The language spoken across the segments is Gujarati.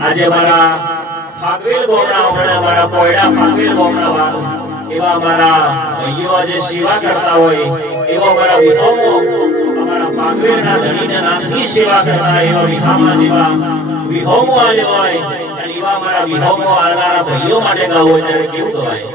આજે મારા ફાગવેલ હમણાં મારા પોયડા ફાગવેલ ગોમના વાત એવા મારા ભાઈઓ આજે સેવા કરતા હોય, એવા મારા વિધોમો અમારા ફાગવેલના ધણીને નાથની સેવા કરતા એવા વિધામા જેવા વિહોમો આલે હોય, અને એવા મારા વિહોમો આલનારા ભાઈઓ માટે ગાવું હોય, ત્યારે કેવું ગવાય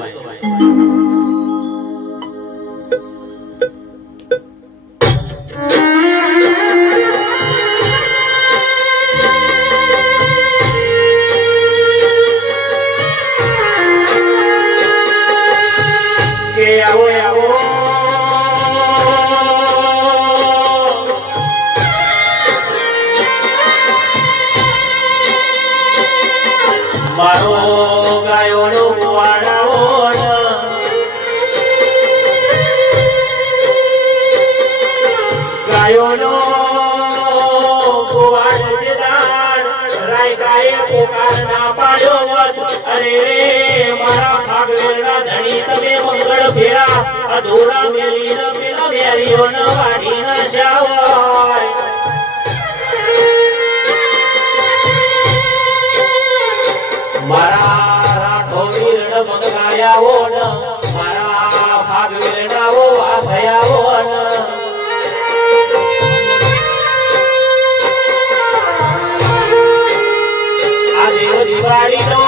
અરે રે, મારા ભાગવેલના ધણી તમે મંગળ ફેરા. અધૂરા મેલી ન મેલા મેરીઓ ન વાડી ન શાવાય મંગાયાવો ન. મારા ભાગવેલનાવો આ ભયાવો ન. આ દેવ દિવાળીનો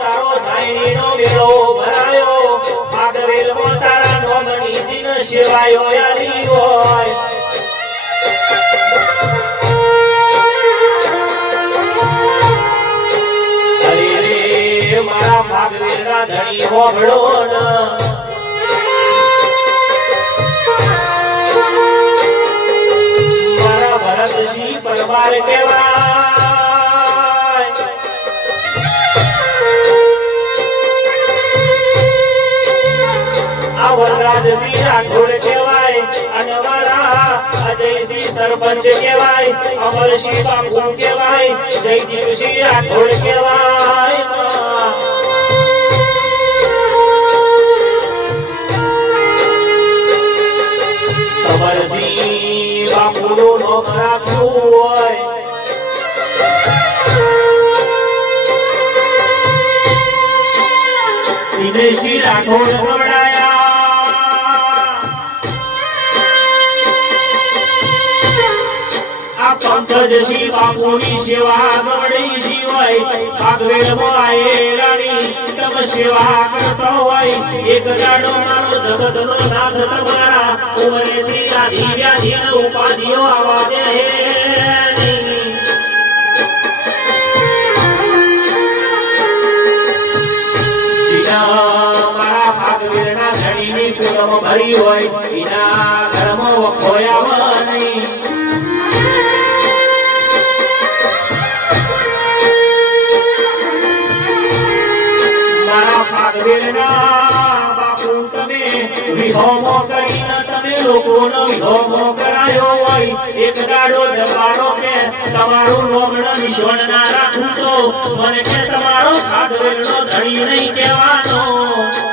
તારો સાયણીનો મેળો ધણી હોભળો ન ભરતસિંહ પરમાર કહેવાય. આ વરરાજસિંહ રાઠોડ કહેવાય અને મારા અજયસિંહ સરપંચ કહેવાય, અમરસિંહ બાપુ કહેવાય, જયદીપસિંહ રાઠોડ કહેવાય. સમરસિંહ બાપુનું નામ રાખ્યું હોય દિનેશી રાઠોડ ગવડાયા આ બાપુની સેવા ગવડી જીવાય. ભાગવેલમાં આયેલાની તમ સેવા કરતો હોય, એક જાડો મારો જગતનો નાથ તમારા. ઉમરેથી આધી વ્યાધિ ઉપાધિઓ આવા દે ભરી હોય એના ઘરમાં વખોયા નહીં. વિહોમો કરીને તમે લોકોનો વિહોમો કરાયો હોય. એક દાડો દરબારો કે તમારું નોમણ નિશાન ના રાખું તો મને કે તમારો ભાગવીરનો ધણી નહીં કહેવાનો.